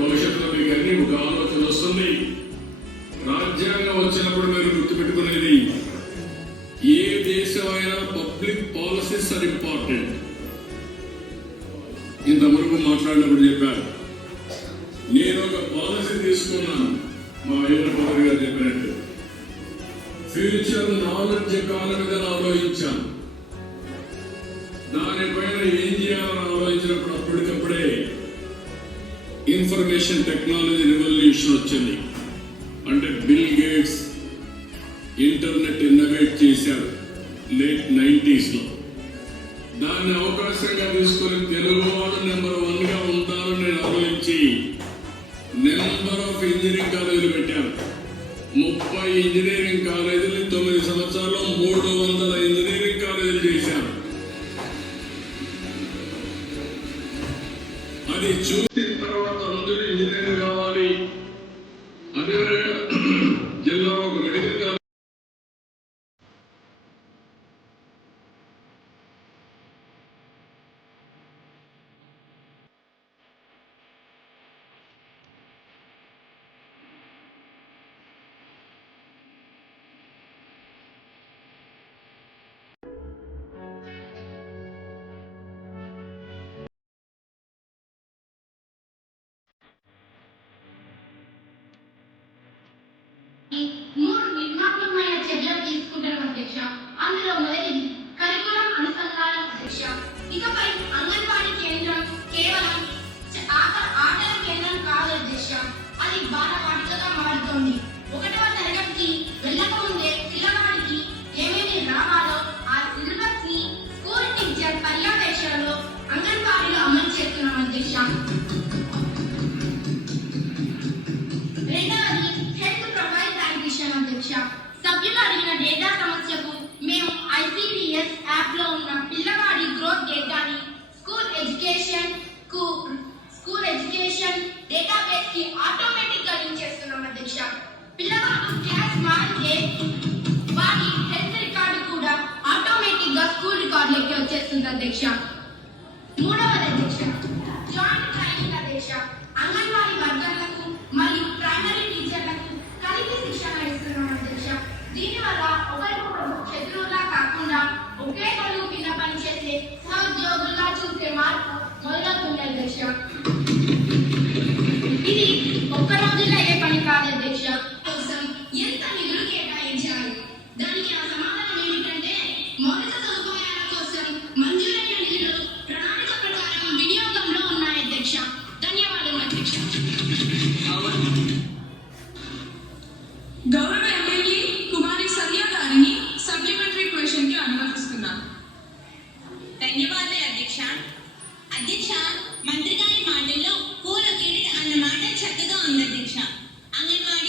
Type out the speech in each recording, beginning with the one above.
భవిష్యత్తులో మీకు అన్ని ఒక ఆలోచన వస్తుంది. రాజ్యాంగం వచ్చినప్పుడు మీరు గుర్తుపెట్టుకునేది, ఏ దేశమైనా పబ్లిక్ పాలసీస్ ఆర్ ఇంపార్టెంట్. ఇంతవరకు మాట్లాడినప్పుడు చెప్పారు, నేను ఒక పాలసీ తీసుకున్నాను. మా వీరభద్ర గారు చెప్పినట్టు ఫ్యూచర్ నాలెడ్జ్ ఎకానమీ మీద ఆలోచించాను. దానిపైన ఏం చేయాలని ఆలోచించినప్పుడు అప్పటికప్పుడే ఇన్ఫర్మేషన్ టెక్నాలజీ రెవల్యూషన్ వచ్చింది. అంటే బిల్ గేట్స్ ఇంటర్నెట్ ఇన్నోవేట్ చేశారు లేట్ 90s లో. దాన్ని అవకాశంగా తీసుకొని తెలుగువాడు నెంబర్ 1 గా ఉంటారని నేను ఆలోచించి నెంబర్ ఆఫ్ ఇంజనీరింగ్ కాలేజీలు పెట్టారు. 30 ఇంజనీరింగ్ కాలేజీలు 9 సంవత్సరాల్లో 300 ఇంజనీరింగ్ కాలేజీలు చేశారు. అది చూసిన తర్వాత అందరూ ఇంజనీరింగ్ కావాలి. అదే జిల్లా ఒక మెడికల్ కాలేజ్ మూడు నిర్మాణమైన చర్యలు తీసుకుంటారు అధ్యక్ష. అందులో మొదటిది కరికులం అనుసంధానం అధ్యక్ష. ఇకపై అంగన్వాడీ కేంద్రం కేవలం ఆటల కేంద్రం కాదు అధ్యక్ష, అది బాలవాటికగా మారుతోంది. 1వ తరగతికి వెళ్ళకముందే పిల్లవాడికి ఏమేమి రావాలో ఆ సిలబస్ ని స్కూల్ టీచర్ పర్యవేక్షణలో అంగన్వాడీలో అమలు చేస్తున్నాం అధ్యక్ష. సభ్యులు అడిగిన డేటా సమస్యకు మేము ICDS యాప్ లో ఉన్న పిల్లవాడి గ్రోత్ డేటాని స్కూల్ ఎడ్యుకేషన్ డేటాబేస్ కి ఆటోమేటిక్ గా లింక్ చేస్తున్నాం అధ్యక్ష. పిల్లవాడు క్లాస్ మారితే వాడి హెల్త్ రికార్డు కూడా ఆటోమేటిక్ గా స్కూల్ రికార్డులోకి వచ్చేస్తుంది అధ్యక్ష. 3వది అధ్యక్ష జాయింట్ ట్రైనింగ్ అధ్యక్ష. అంగన్వాడీ వర్కర్లకు మరియు ప్రైమరీ టీచర్లకు కలిపి శిక్షణ ఇస్తున్నాం అధ్యక్ష. దీనివల్ల ఒకరికొకరు శత్రువులా కాకుండా ఒకే కొలువు కింద పనిచేసే సహోద్యోగుల్లా చూసే మార్పు మొదలవుతుంది అధ్యక్ష. ఇది ఒక్క రోజుల్లో అయ్యే పని కాదు అధ్యక్ష. కోసం ఎంత నిధులు కేటాయించాలి? దానికి ఆ సమాధానం ఏమిటంటే, మౌలిక సదుపాయాల కోసం మంజూరైన నిధులు ప్రణాళిక ప్రకారం వినియోగంలో ఉన్నాయి అధ్యక్ష. ధన్యవాదాలు అధ్యక్ష. గౌరవ ఎమ్మెల్యే కుమారి సంధ్య గారిని సప్లిమెంటరీ క్వశ్చన్ కి అనుమతిస్తున్నాను. ధన్యవాదాలు అధ్యక్ష. అధ్యక్ష, మంత్రి గారి మాటల్లో కోలొకేటెడ్ అన్న మాట చక్కగా ఉంది అధ్యక్ష. Anganwadi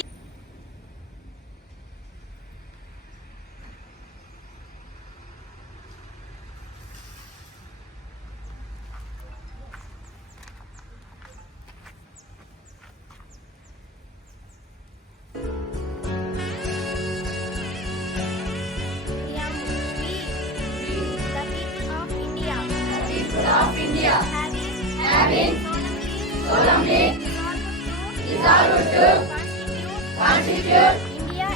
having solemnly resolved to constitute India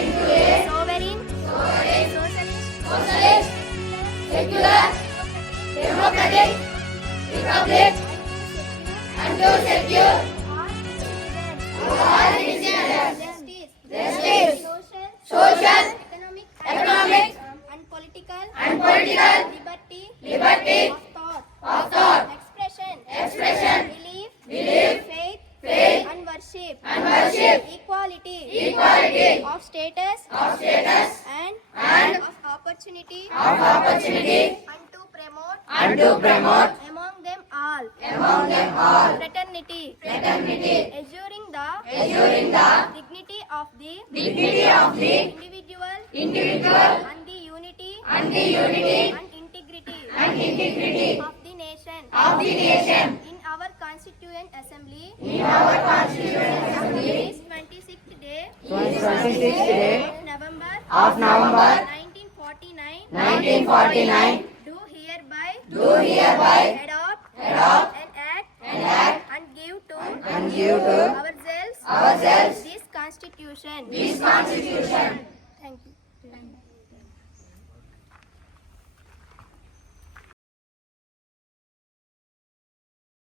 into a sovereign, socialist, secular, democratic republic, and to secure all citizens justice, social, economic, and political liberty of thought, expression, belief, faith, and worship, equality of status, and of opportunity, and to promote among them all fraternity, assuring the dignity of the individual and the unity and integrity of the nation in our constituent assembly is 26th day of November 1949 do hereby adopt, enact, and this constitution. Thank you.